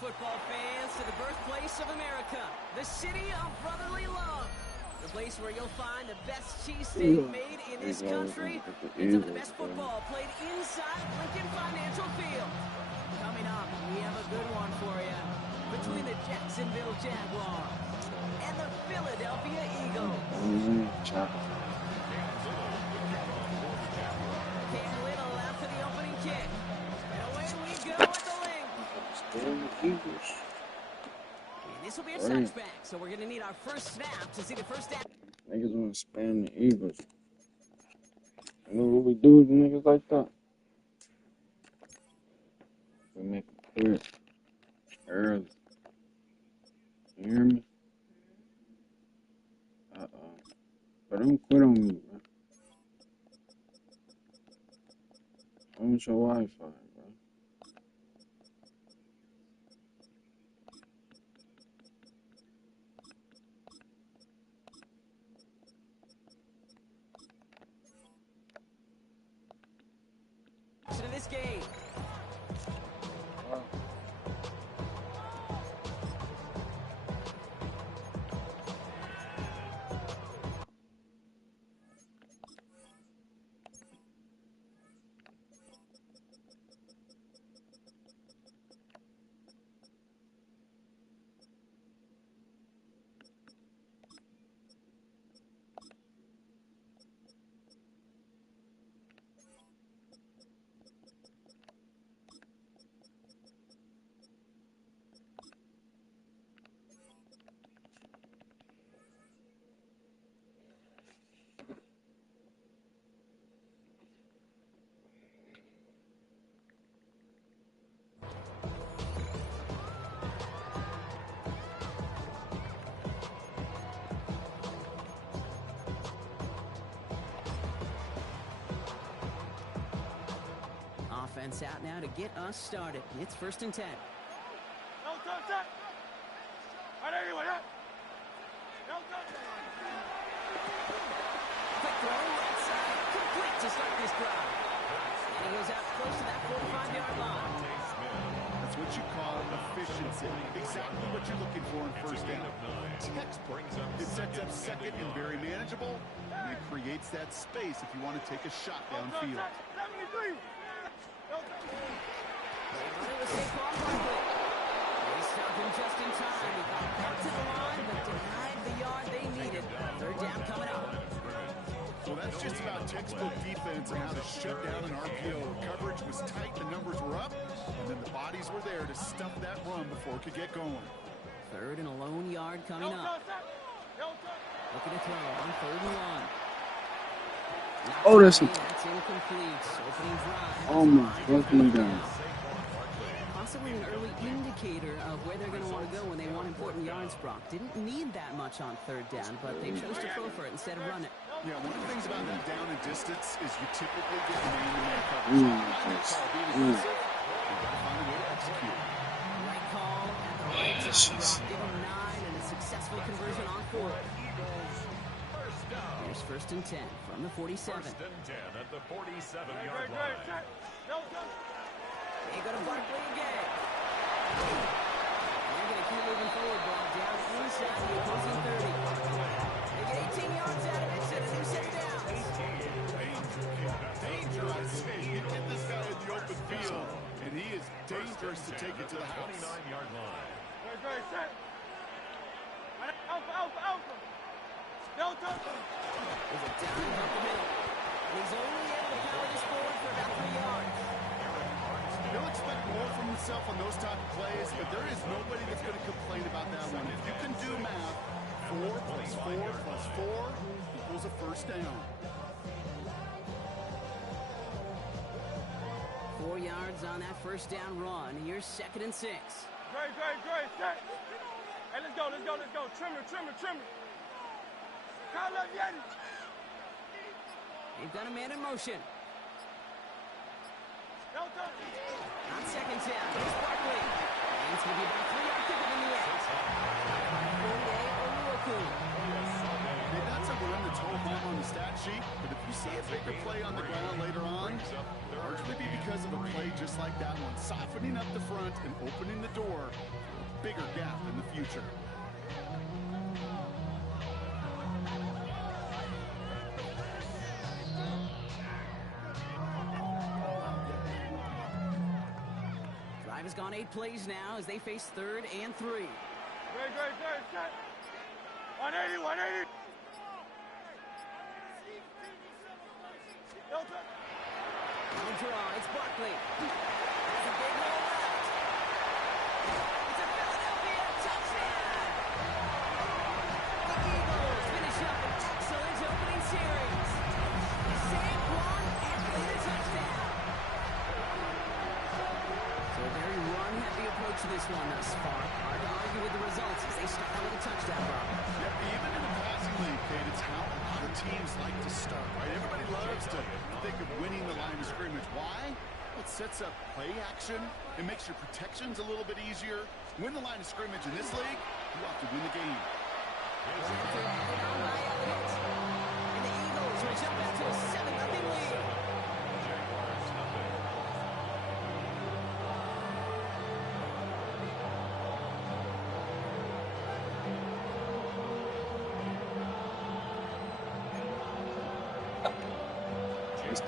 football fans, to the birthplace of America, the city of brotherly love. The place where you'll find the best cheesesteak made in this country and some of the best football played inside Lincoln Financial Field. Coming up, we have a good one for you. Between the Jacksonville Jaguars and the Philadelphia Eagles. Cam Little after the opening kick. And away we go at the length. And this will be a touchback, so we're going to need our first snap to see the first down. Niggas want to spam the Eagles. You know what we do with niggas like that? We make them quit early. You hear me? But don't quit on me, bro. I want your Wi-Fi, bro. To this game. Offense out now to get us started. It's 1st and 10. Quick throw, right side, complete to start this drive. And he goes out close to that 45-yard line. That's what you call efficiency. Exactly what you're looking for in first down. Textbook. It sets up second and very manageable, and it creates that space if you want to take a shot downfield. They stopped him just in time. He got back to the line, but denied the yard they needed. 3rd down coming up. So that's just about textbook defense and how to shut down an RPO. Coverage was tight, the numbers were up, and then the bodies were there to stuff that run before it could get going. 3rd and a lone yard coming up. Looking to throw on 3rd and 1. Oh, that's incomplete. Opening drive. Oh my fucking God. Possibly an early indicator of where they're going to want to go when they want important yards, Brock. Didn't need that much on 3rd down, but they chose to throw for it instead of run it. Yeah, one of the things about that down and distance is you typically get man-to-man coverage. You gotta find a way to execute. Right call at the right time, Brock. Give them 9 and a successful conversion on 4th. Here's 1st and 10 from the 47. 1st and 10 at the 47-yard line. They go to Barkley again. They're going to keep moving forward, Brock. Down inside the opposing 30. They get 18 yards out of it, so they set it down. Danger, I say. You get this guy in the open field, and he is dangerous to take it to the house. 29-yard line. There's a down up the middle. And he's only able to power this forward for about 3 yards. He'll expect more from himself on those type of plays, but there is nobody that's going to complain about that one. If you can do math, 4 plus 4 plus 4 equals a first down. 4 yards on that first down run. Here's 2nd and 6. Great. Hey, let's go. Trimmer. Call up Yeti. They've got a man in motion. On 2nd down, here's Barkley. And it's going to be about 3-yard pickup in the end. 48 Hey, that's a run that's hold on the stat sheet, but if you see a bigger play on the ground later on, largely be because of a play just like that one, softening up the front and opening the door for a bigger gap in the future. Drive has gone 8 plays now as they face 3rd and 3. Great, set. 180, 180. On draw, it's Barkley. Has a big hole left. It's a Philadelphia touchdown. The Eagles finish up an excellent opening series. Saquon after the touchdown. So a very run-heavy approach to this one thus far. Hard to argue with the results as they start out with a touchdown, Rob. Yep, even in the passing league, Kate, it's how a lot of teams like to start, right? Everybody loves to think of winning the line of scrimmage. Why? It sets up play action. It makes your protections a little bit easier. Win the line of scrimmage in this league, you have to win the game. And the Eagles will jump out to a 7-0 lead.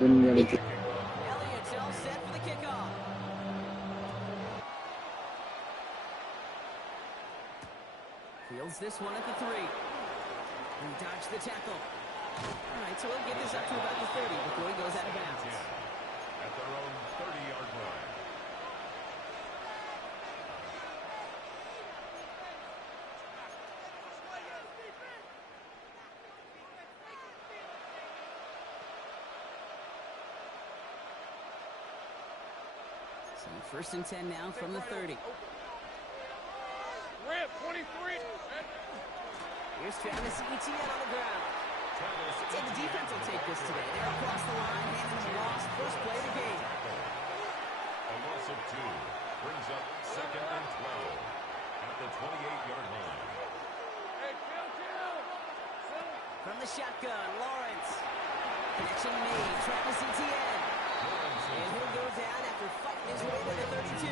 Elliott's all set for the kickoff. Fields this one at the 3. And he dodged the tackle. All right, so he'll get this up to about the 30 before he goes out of bounds. At their own 30-yard line. So 1st and 10 now from the 30. Rip, 23. Here's Travis Etienne on the ground. I'd say the defense will take this today. They're across the line, handing them a loss. First play of the game. A loss of 2 brings up 2nd and 12 at the 28-yard line. Hey, kill. From the shotgun, Lawrence. Connection made. Travis Etienne. And he'll go down after fighting his way to the 32.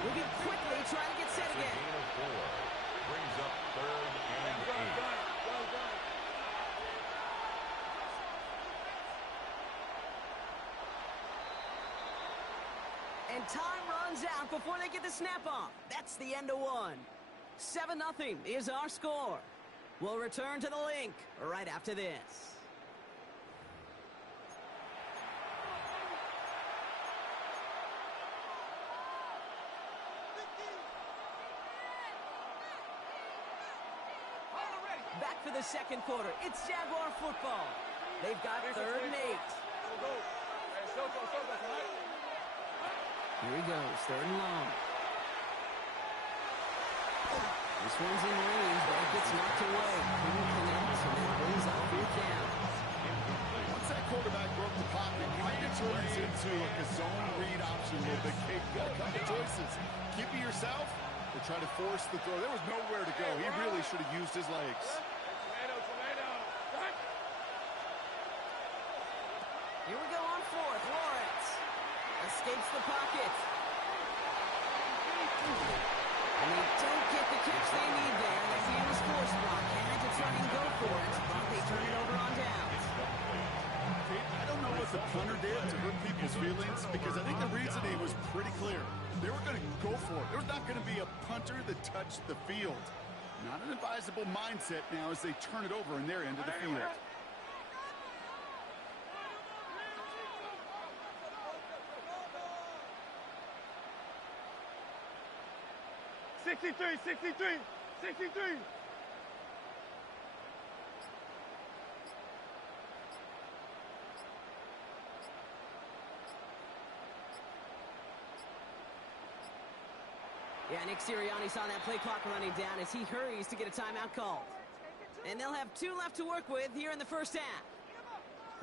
Moving quickly, trying to get set again. Gain of 4 brings up 3rd and 8. And time runs out before they get the snap off. That's the end of one. 7-0 is our score. We'll return to the link right after this. Back for the second quarter. It's Jaguar football. They've got 3rd and 8. Here he goes, 3rd and long. This one's in range, but it gets knocked away. Couldn't connect, and that brings up 4th down. Once that quarterback broke the pocket, kind of turns into like a zone read option a little bit. Kate, you got a couple choices. Keep it yourself or try to force the throw. There was nowhere to go. He really should have used his legs. Here we go on 4th. Lawrence escapes the pocket. And they don't get the catch they need there. The hand was forced block. Had to try and go for it, but they turn it over on downs. I don't know what the punter did to hurt people's feelings because I think the reasoning was pretty clear. They were going to go for it. There's not going to be a punter that touched the field. Not an advisable mindset now as they turn it over in their end of the field. 63. Yeah, Nick Sirianni saw that play clock running down as he hurries to get a timeout called. And they'll have 2 left to work with here in the first half.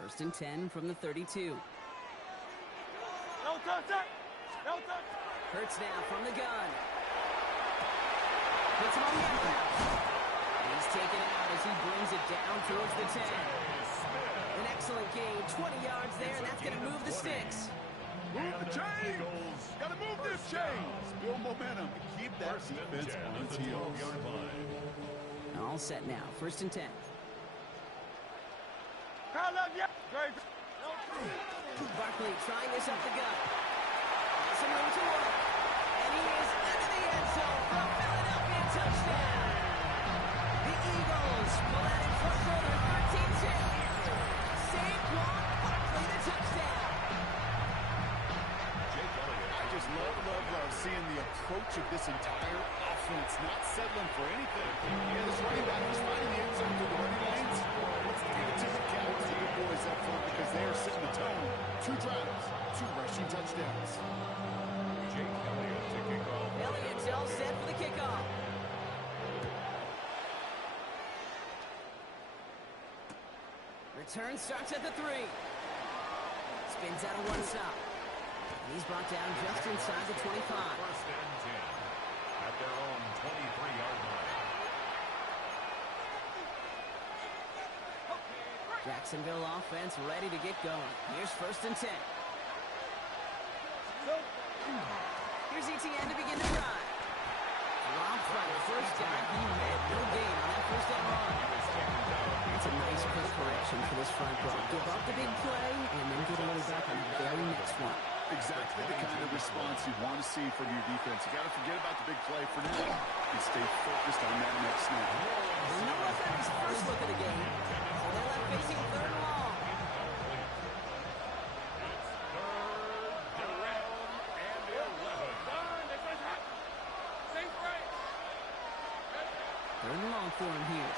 1st and 10 from the 32. No touch. Hurts now from the gun. Puts him on the out. And he's taken out as he brings it down towards the 10. An excellent gain, 20 yards there, and that's going to move the sticks. Move Eagles. Got to move this chains. Build momentum. Keep that defense on its heels. All set now. 1st and 10. Barkley trying this up the gut. Some room to work. And he is into the end zone for a Philadelphia touchdown. The Eagles pull out in front for their 13-10. Saquon Barkley the touchdown. I just love seeing the approach of this entire offense, not settling for anything. Yeah, this running back is finding the end zone through the running lanes. Let's give it to the Cowboys, the big boys up front, because they are setting the tone. 2 drives, 2 rushing touchdowns. Jake Elliott to kick off. Elliott's all set for the kickoff. Return starts at the 3. Spins out of one stop. And he's brought down just inside the 25. 1st and 10 at their own 23-yard line. Jacksonville offense ready to get going. Here's 1st and 10. Here's ETN to begin the drive. Dropped by the first guy he met. No gain on that 1st down run. It's a nice quick correction for this front row. Give up the big play and then get a little back on the very next one. Exactly the kind of response you want to see from your defense. You got to forget about the big play for now and stay focused on that next snap. No offense, first look of the game. So they're left facing 3rd and long. Third and long for him here.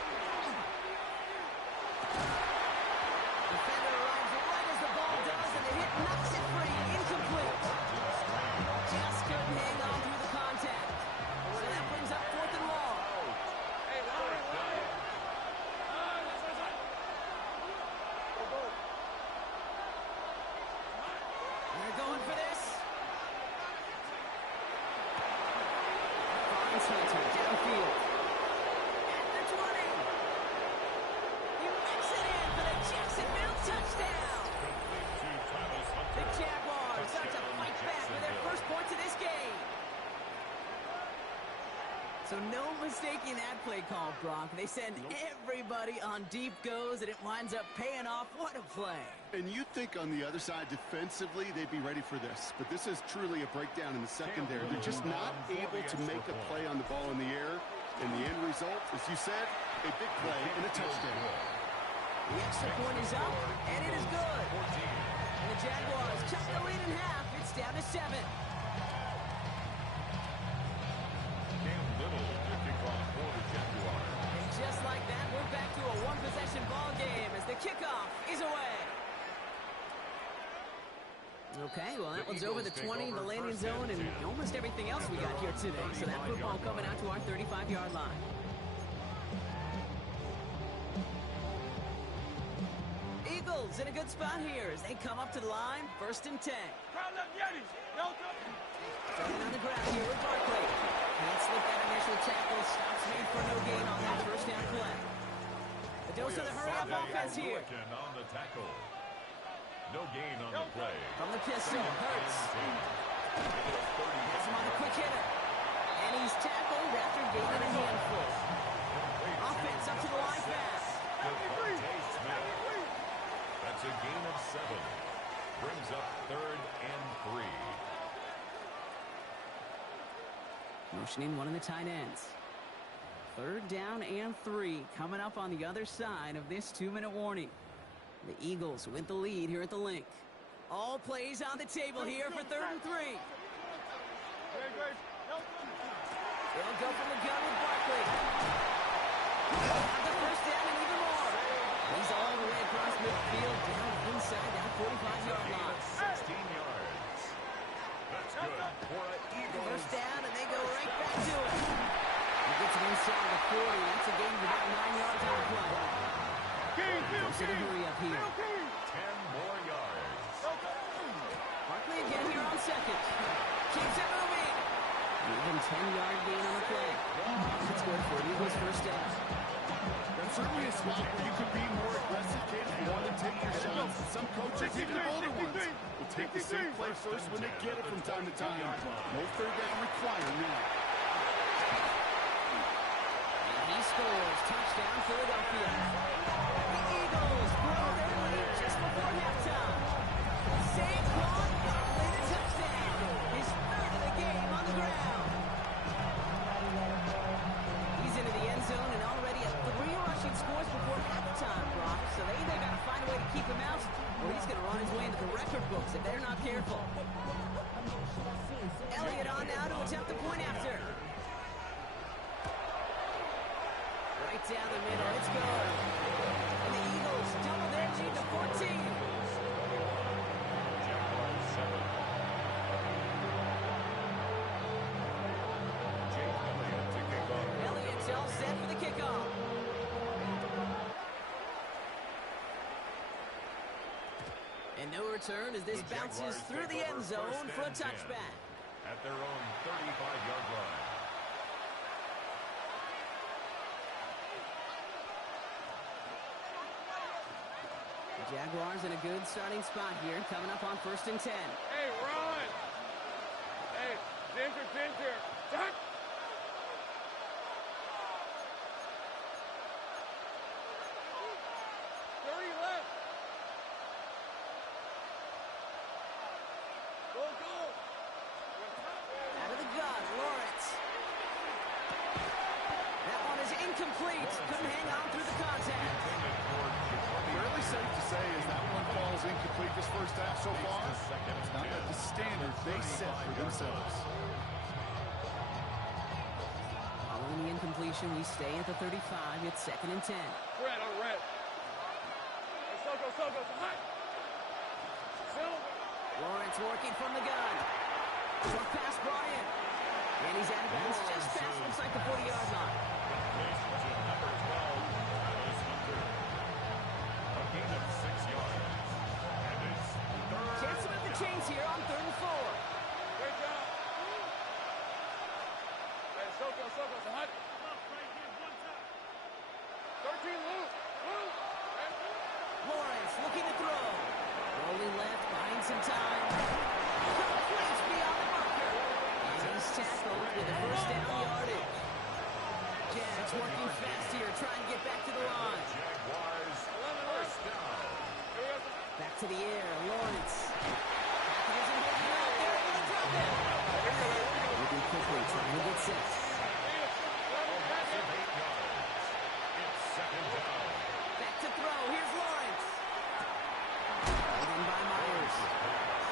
Defender arrives right as the ball does, and the hit knocks it free. Incomplete. Just couldn't hang on through the contact. So that brings up 4th and long. They're going for this. Finds Hunter downfield. At the 20. He whips it in for the Jacksonville touchdown. The Jaguars start to fight back with their first points of this game. So no mistaking that play call, Brock. They send everybody on deep goes, and it winds up paying off. What a play. And you think on the other side defensively they'd be ready for this. But this is truly a breakdown in the secondary. They're just not able to make a play on the ball in the air. And the end result, as you said, a big play and a touchdown. The extra point is up, and it is good. And the Jaguars cut the lead in half. It's down to 7. Cam Little to kick off for the Jaguars. And just like that, we're back to a one-possession ball game as the kickoff is away. Okay, well, that one's over the 20, the landing zone, and almost everything else we got here today. So that football coming out to our 35-yard line. Eagles in a good spot here as they come up to the line, 1st and 10. Starting on the ground here with Barkley. Can't slip that initial tackle. Stops made for no gain on that 1st down play. The dose of the hurry-up offense here. On the tackle. No gain on the play. From the pistol, Hurts. Gets him on the quick hitter. And he's tackled after gaining a handful. Offense up to the line pass. That's a gain of 7. Brings up 3rd and 3. Motioning one of the tight ends. 3rd down and 3 coming up on the other side of this 2-minute warning. The Eagles with the lead here at the Link. All plays on the table here for 3rd and 3. They'll go from the gun with Barkley. Have the 1st down and even more. He's all the way across midfield down inside that 45-yard line. 16 yards. That's good for an Eagles. 1st down, and they go right back to it. He gets it inside the 40. That's a gain of about 9 yards on the play. Goes to the hurry up here. 10 more yards. Barkley again here on 2nd. Keeps it moving. Even 10-yard gain on the play. That's good for Eagles 1st down. That's certainly a spot where you could be more aggressive, kid, if you want to take your shots. Some coaches, even the older ones, will take the same play play first when they get it from time to time. No third down required now. And he scores. Touchdown, Philadelphia. The Eagles blow their lead just before halftime. Saquon Barkley, the touchdown. His third of the game on the ground. He's into the end zone and already at 3 rushing scores before halftime, Brock. So they either got to find a way to keep him out, or he's going to run his way into the record books if they're not careful. Elliott on now to attempt the point after. Right down the middle, it's good. And the Eagles double their lead to 14. Elliott's all set for the kickoff. And no return as this bounces through the end zone for a touchback. At their own 35-yard line. The Jaguars in a good starting spot here, coming up on 1st and 10. Hey, run! Hey, Ginger. Touch! Out of the gun, Lawrence. That one is incomplete. Couldn't hang on through the contact. Fairly safe to say as that one falls incomplete this first half so far. It's not at the standard they set for themselves. Following the incompletion, we stay at the 35. It's 2nd and 10. Red on red. Hey, Soko, hot! Silver. Lawrence working from the gun. Short pass brought in. And he's out of bounds just past, looks like the 40-yard line. Chance to make the chains here on 3rd and 4. Great job. Hey, Soko, hot! 13, Luke. Lawrence looking to throw. Rolling left, buying some time. Completes beyond the marker. And he's tackled with a first down yardage. Jags working fast here, trying to get back to the line. Jaguars first down. Back to the air, Lawrence. Packers are holding out. They're able to drop it. Looking quickly, trying to get set. Offensive 8 yards. It's 2nd down. Back to throw. Here's Lawrence. Held in by Myers.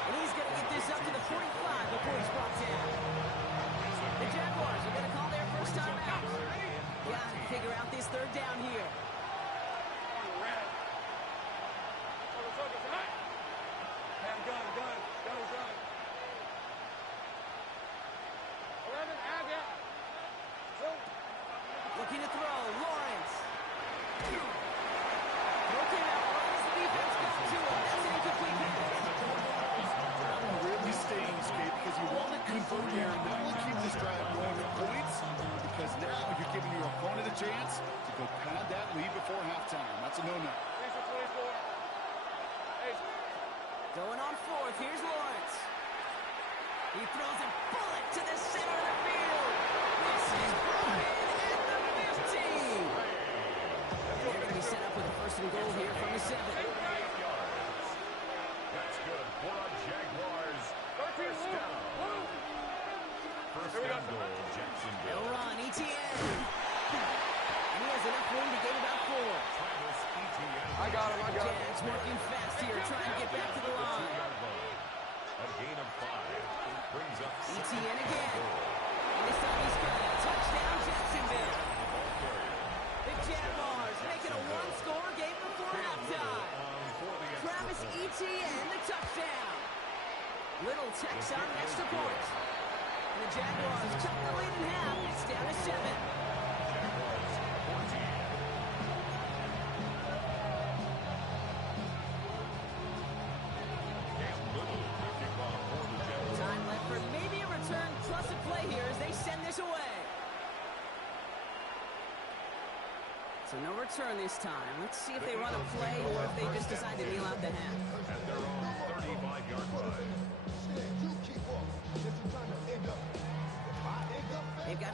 And he's going to get this up to the 45 before he's brought down. The Jaguars are going to call their first time out. Got to figure out this 3rd down here. Soko, hot! Have gun. 11, have ya. Looking to throw. Lawrence. Looking out right as the defense got to him. That's an incomplete pass. That one really stings, Kate, because you want to convert here and not only keep this drive going to points, because now you're giving your opponent a chance to go pad that lead before halftime. That's a no-no. 24. Hey, Going on 4th. Here's Lawrence. He throws a bullet to the center of the field. This is brought in at the 15. They're going to be set up with a 1st and goal here from the 7. 8 yards. That's good for our Jaguars. 13, First Luke. down. First down goal, Jacksonville. They'll run. ETN. And he has enough room to gain about 4. Travis Etienne. I got him. Jags working fast here, trying to get back to the line. 2-yard line. A gain of 5 brings up ETN again. And this time he's got a touchdown, Jacksonville. The Jaguars making a one-score game before halftime. Travis Etienne, the touchdown. Little takes on an extra point. And the Jaguars cut the lead in half. It's down to 7. Jaguars 14. Cam Little to kick off for the Jaguars. Time left for maybe a return plus a play here as they send this away. So no return this time. Let's see if they run a play or if they just decide to kneel out the half. At their own 35-yard line.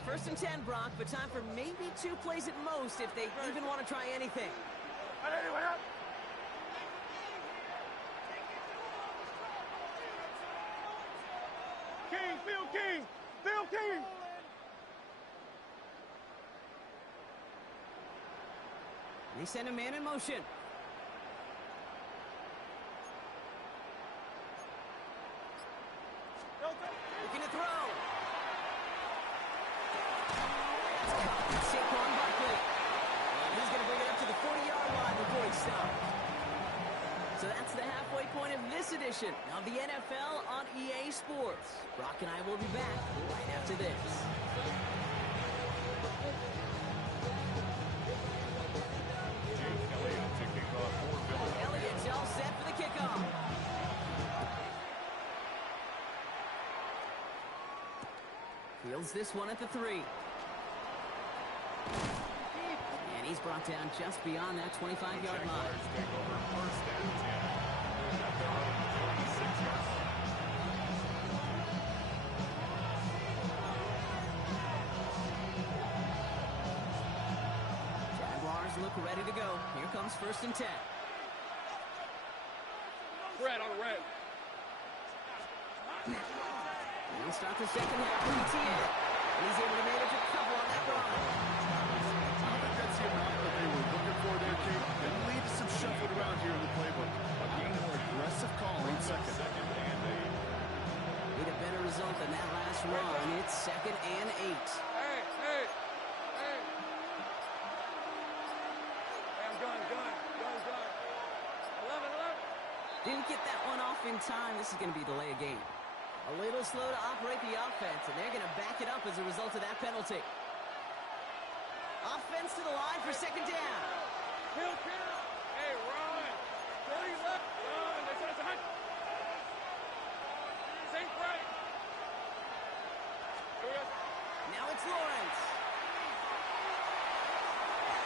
First and 10, Brock, but time for maybe 2 plays at most if they even want to try anything. King, Phil King! Phil King! They send a man in motion. Looking to throw. That's caught with Saquon Barkley. He's going to bring it up to the 40-yard line before he stops. So that's the halfway point of this edition of the NFL on EA Sports. Brock and I will be back right after this. Elliott's all set for the kickoff. Fields this one at the 3. And he's brought down just beyond that 25-yard line. Jaguars look ready to go. Here comes first and 10. Red on red. He'll start the second half with ETN. He's able to manage a couple on that run. I think that's the amount that they were looking for there, Kate. Then leave some shuffled around here in the playbook. A more aggressive call on second. Need a better result than that last run. It's 2nd and 8. Hey! Hey, I'm gun. 11. Didn't get that one off in time. This is going to be delay of game. A little slow to operate the offense, and they're going to back it up as a result of that penalty. Offense to the line for second down. Kill. Hey, run. 30 left. Run. They said it's a hunt. Same right. Now it's Lawrence.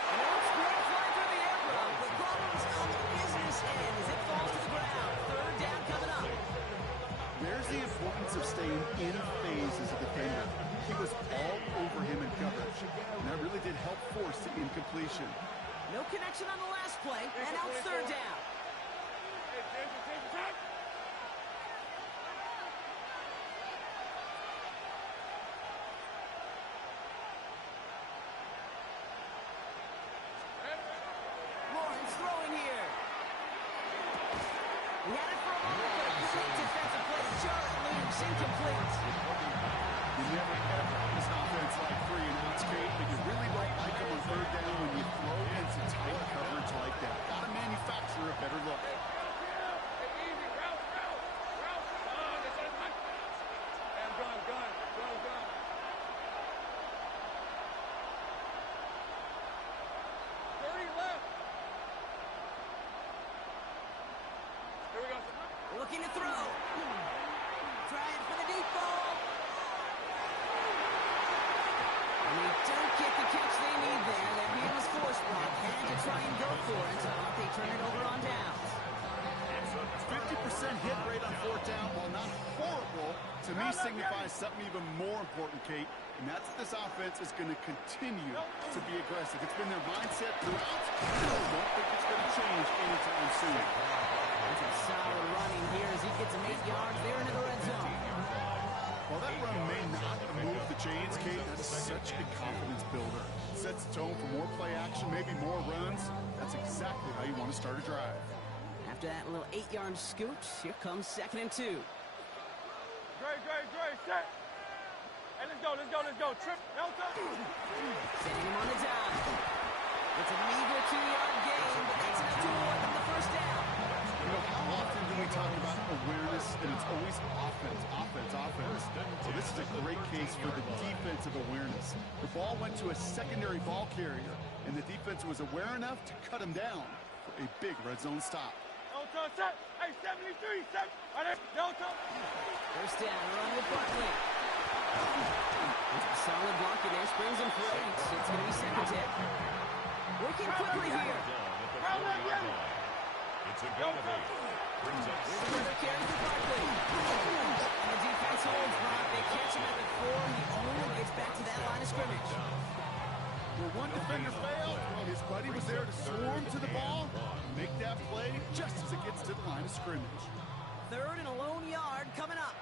And it's great fly through the air, bro. The problem's on the business end as it falls to the ground. Third down coming up. There's the importance of staying in phase as a defender. He was all over him in coverage, and that really did help force the incompletion. No connection on the last play, and now it's third down. Hey, change the time. Lawrence throwing here. He had it for a moment, but a great defensive play. Short, loose, incomplete. You never ever on this offense like 3 and outs, Kate, but you really don't like them on third down when you throw into tight coverage like that. Got to manufacture a better look. Hey, easy. Route. Run. They said it's a hunt. Hey, I'm gun. 30 left. Here we go. Looking to throw. Trying for the deep ball. And they don't get the catch they need there. That beat was forced, Brock. Had to try and go for it, but they turn it over on downs. 50% hit rate on fourth down, while not horrible, to me signifies something even more important, Kate, and that's that this offense is going to continue to be aggressive. It's been their mindset throughout. I don't think it's going to change anytime soon. It's a solid running here as he gets him 8 yards there into the red zone. While that run may not move the chains, Kate, that's such a confidence builder. It sets the tone for more play action, maybe more runs. That's exactly how you want to start a drive. After that little 8-yard scooch, here comes 2nd and 2. Dre, set. Hey, let's go. Trip, Delta. Sending him on the dive. It's a meager 2-yard gain, but that's enough to award them the first down. You know, how often do we talk about awareness, and it's always offense. Well, this is a great case for the defensive awareness. The ball went to a secondary ball carrier, and the defense was aware enough to cut him down for a big red zone stop. Delta, set. Hey, 73, set. Delta. First down, run with Barkley. Solid blocking there, springs him for 8. It's going to be second down. Working quickly here. It's a go to be. Brings up Here's another carry for Barkley. And the defense holds Brock. They catch him at the 4. He only gets back to that line of that play just as it gets to the line of scrimmage. 3rd and a lone yard coming up.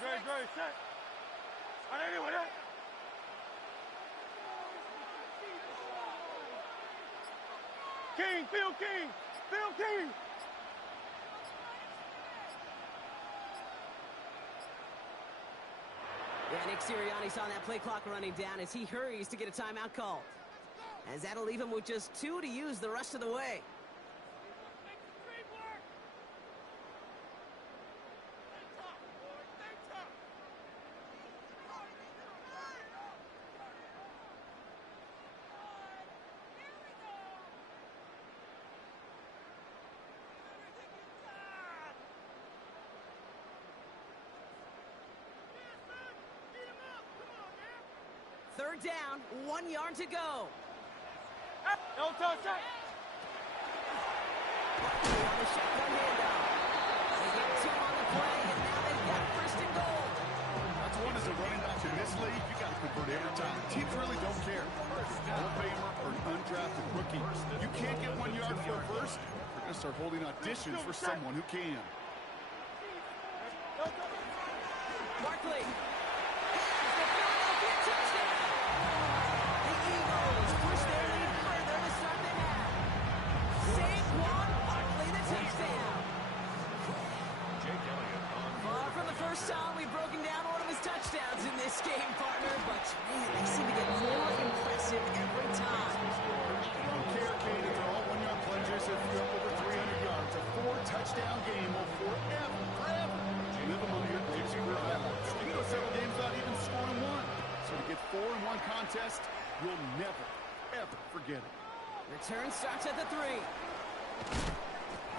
Great, set. Anyway, King, Phil King. Yeah, Nick Sirianni saw that play clock running down as he hurries to get a timeout called. As that'll leave him with just 2 to use the rest of the way. Third down, 1 yard to go. Don't touch that. On the shotgun handoff. They get 2 on the play, and now they've got 1st and goal. That's one as a running back in this league, you got to convert every time. Teams really don't care. Hall of Famer or an undrafted rookie. You can't get 1 yard for a first. They're going to start holding auditions for someone who can. Barkley. Touchdown! The Eagles push their lead further to start the half. Saquon Barkley, the touchdown. Far from the first time we've broken down one of his touchdowns in this game, partner, but man, they seem to get more impressive every time. You don't care, Kane, if they're all 1 yard plungers if you're up over 300 yards. A 4-touchdown game will forever live among your career highlights. You can go several games without even scoring one. So to get 4 in one contest, you'll never, ever forget it. Return starts at the 3.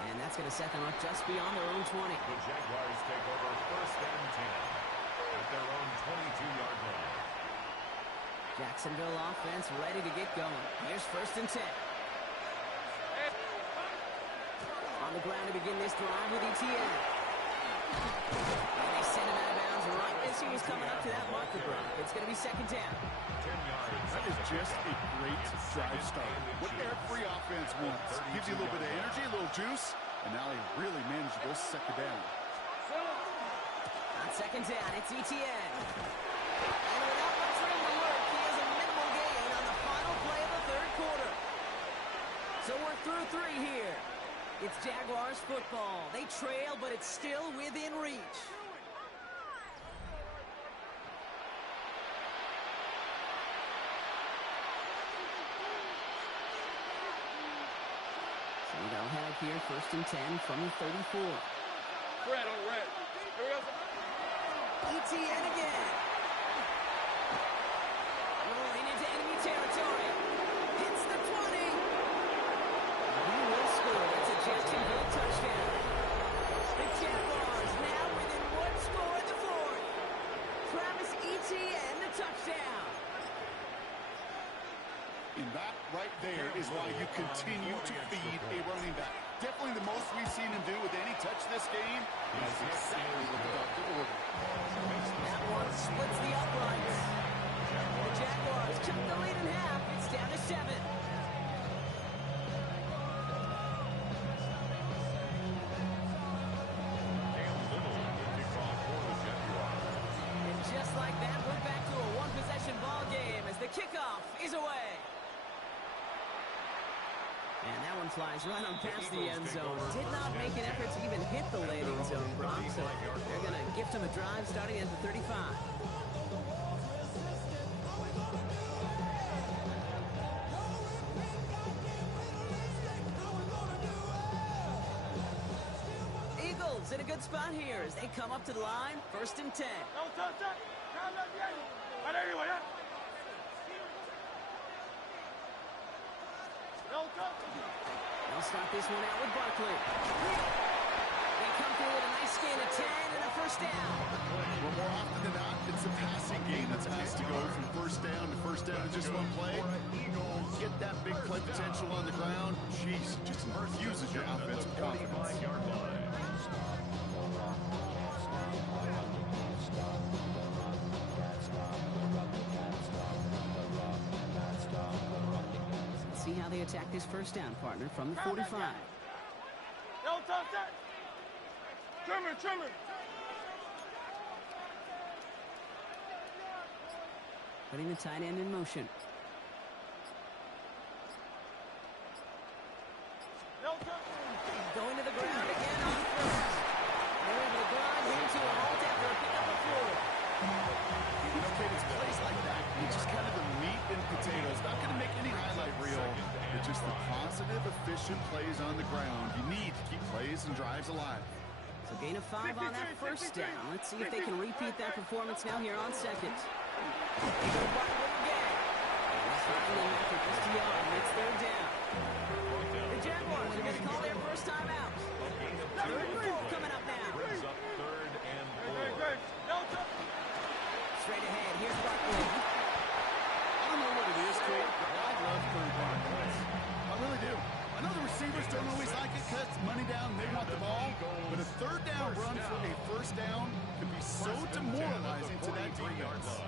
And that's going to set them up just beyond their own 20. The Jaguars take over 1st and 10 at their own 22-yard line. Jacksonville offense ready to get going. Here's 1st and 10. On the ground to begin this drive with Etienne. And they send him out of bounds right as he was coming up to that marker block. It's going to be 2nd down. 10 yards. That is just a great drive start. What every offense wants. Gives you a little bit of energy, a little juice, and now they really manageable 2nd down. On 2nd down, it's Etienne. And without much room to work, he has a minimal gain on the final play of the 3rd quarter. So we're through 3 here. It's Jaguars football. They trail, but it's still within reach. So they'll have here 1st and 10 from the 34. Red on red. Here we go. Etienne again. Rolling into enemy territory. Hits the 20. He will score. It's a Jacksonville touchdown. The Jaguars now within 1 score in the 4th. Travis Etienne, the touchdown. And that right there is why you continue to feed a running back. Definitely the most we've seen him do with any touch this game. That's exactly what the doctor ordered. That one splits the uprights. The Jaguars cut the lead in half. It's down to 7. And just like that, we're back to a 1-possession ball game as the kickoff is away. And that one flies right on past the end zone. Did not make an effort to even hit the landing zone, Brock. So they're going to gift him a drive starting at the 35. Eagles in a good spot here as they come up to the line. 1st and 10. Don't touch that. Anyway, don't touch. They'll start this one out with Barkley. They come through with a nice gain of 10 and a 1st down. Well, more often than not, it's a passing game that's asked to go from 1st down to 1st down in just one play. Get that big play potential on the ground. Jeez, just infuses your offensive confidence. See how they attack this 1st down, partner, from the 45. Trimmer. Putting the tight end in motion. Going to the ground again on first. They're able to grind him to a halt after a pick up the floor. You know, Kate, it's plays like that. It's just kind of the meat and potatoes. Not going to make any highlight reel. It's just the positive, efficient plays on the ground. You need to keep plays and drives alive. So gain of 5 on that first down. Let's see if they can repeat that performance now here on second. They go Bartlett again. And finally, after just a yard, it's third down. The Jaguars are going to call their first time out. Third and 4 coming up now. Brings up third and 4. Straight ahead, here's Bartlett. I don't know what it is, Kate, but I love third down runs. I really do. I know the receivers don't always like it, cuts money down, they want the ball, but a third down run for a first down can be so demoralizing to that defense.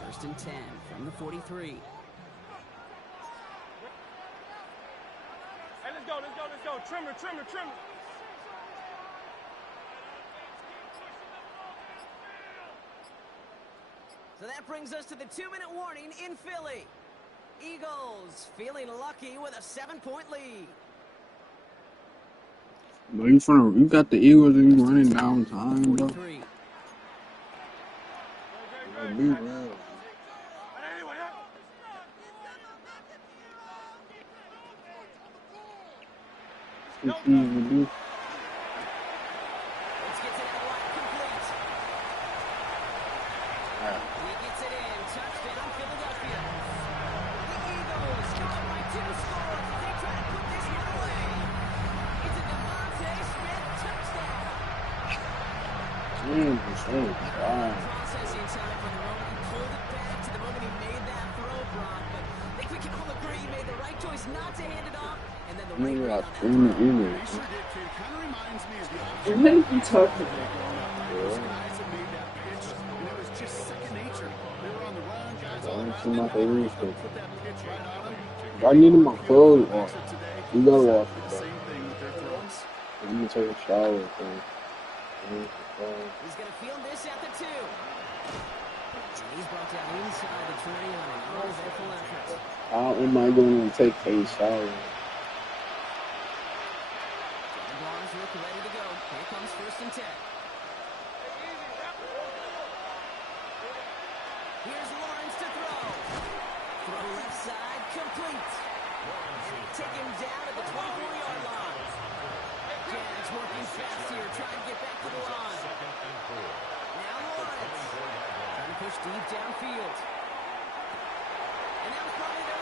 First and 10 from the 43. Hey, let's go. Trimmer. So that brings us to the 2-minute warning in Philly. Eagles feeling lucky with a 7-point lead. But you got the Eagles and you running down time, bro. 43. That'd be real. It's easy to do. Let's get to that line complete. He gets it in. Touchdown, Philadelphia. The Eagles come up by 2 scores as they try to put this one away. It's a Devontae Smith touchdown. Processing time from the moment he pulled it back to the moment he made that throw, Brock. But I think we can all agree he made the right choice not to hand it off. And then the right read on that throw. He sure did, Kate. Kind of reminds me of the What are you talking about? those guys that made that pitch, and it was just second nature. They were on the run, guys all around See my them. favorite Put stuff. that pitch right on them. I needed my clothes washed. Today, You gotta wash it, bro. same thing with their throws. You can take a shower, bro. He's going to field this at the 2. And he's brought down inside the 20 on an all-full effort. How am I going to take a shower? Jaguars look ready to go. Here comes first and 10. Here's Lawrence to throw. Throw left side, complete. And they take him down at the 24-yard line. Jags working fast here, trying to get back to the line. Now Lawrence trying to push deep downfield. And that was probably their